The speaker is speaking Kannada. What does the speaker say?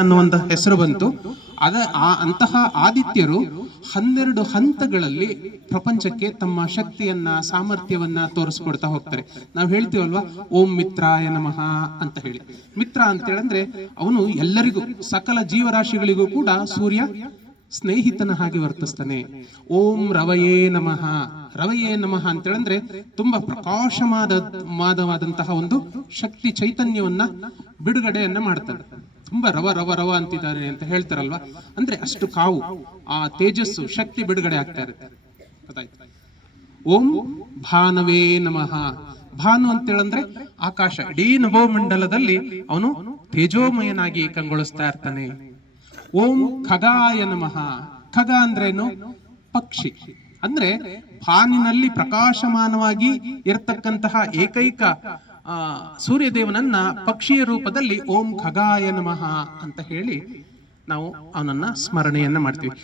ಅನ್ನುವಂತ ಹೆಸರು ಬಂತು. ಅಂತಹ ಆದಿತ್ಯರು 12 ಹಂತಗಳಲ್ಲಿ ಪ್ರಪಂಚಕ್ಕೆ ತಮ್ಮ ಶಕ್ತಿಯನ್ನ ಸಾಮರ್ಥ್ಯವನ್ನ ತೋರಿಸ್ಕೊಡ್ತಾ ಹೋಗ್ತಾರೆ. ನಾವು ಹೇಳ್ತೀವಲ್ವಾ, ಓಂ ಮಿತ್ರಾಯ ನಮಃ ಅಂತ ಹೇಳಿ. ಮಿತ್ರ ಅಂತ ಹೇಳಿದ್ರೆ ಅವನು ಎಲ್ಲರಿಗೂ, ಸಕಲ ಜೀವರಾಶಿಗಳಿಗೂ ಕೂಡ ಸೂರ್ಯ ಸ್ನೇಹಿತನ ಹಾಗೆ ವರ್ತಿಸ್ತಾನೆ. ಓಂ ರವಯೇ ನಮಃ. ರವಯೇ ನಮಃ ಅಂತ ಹೇಳಿದ್ರೆ ತುಂಬಾ ಪ್ರಕಾಶಮಾನವಾದಂತಹ ಒಂದು ಶಕ್ತಿ ಚೈತನ್ಯವನ್ನ ಬಿಡುಗಡೆಯನ್ನ ಮಾಡ್ತಾರೆ. ತುಂಬಾ ರವ ರವ ರವ ಅಂತಿದ್ದಾರೆ ಅಂತ ಹೇಳ್ತಾರಲ್ವಾ, ಅಂದ್ರೆ ಅಷ್ಟು ಕಾವು, ಆ ತೇಜಸ್ಸು, ಶಕ್ತಿ ಬಿಡುಗಡೆ ಆಗ್ತಾ ಇರುತ್ತೆ. ಗೊತ್ತಾಯ್ತು? ಓಂ ಭಾನವೇ ನಮಃ. ಭಾನು ಅಂತ ಹೇಳಂದ್ರೆ ಆಕಾಶ, ಇಡೀ ನಭೋಮಂಡಲದಲ್ಲಿ ಅವನು ತೇಜೋಮಯನಾಗಿ ಕಂಗೊಳಿಸ್ತಾ ಇರ್ತಾನೆ. ಓಂ ಖಗಾಯ ನಮಃ. ಖಗ ಅಂದ್ರೇನು? ಪಕ್ಷಿ. ಅಂದ್ರೆ ಭಾನಿನಲ್ಲಿ ಪ್ರಕಾಶಮಾನವಾಗಿ ಇರತಕ್ಕಂತಹ ಏಕೈಕ ಸೂರ್ಯದೇವನನ್ನ ಪಕ್ಷಿಯ ರೂಪದಲ್ಲಿ ಓಂ ಖಗಾಯ ನಮಃ ಅಂತ ಹೇಳಿ ನಾವು ಅವನನ್ನ ಸ್ಮರಣೆಯನ್ನ ಮಾಡ್ತೀವಿ.